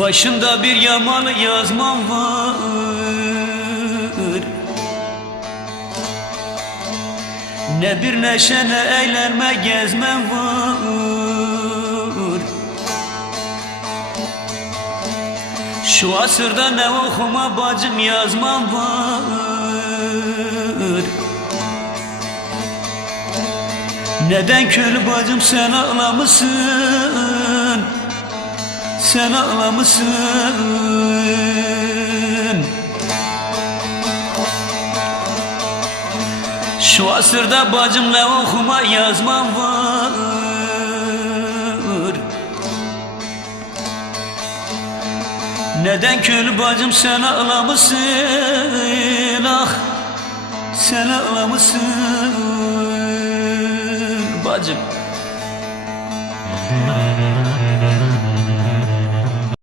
Başında bir yamalı yazmam var. Ne bir neşe ne eğlenme gezmem var. Şu asırda ne okuma bacım yazmam var. Neden köylü bacım sen ağlamışsın? Sen ağlamışsın. Şu asırda bacım ne okuma yazmam var. Neden köylü bacım sen ağlamışsın? Ah, sen ağlamışsın bacım.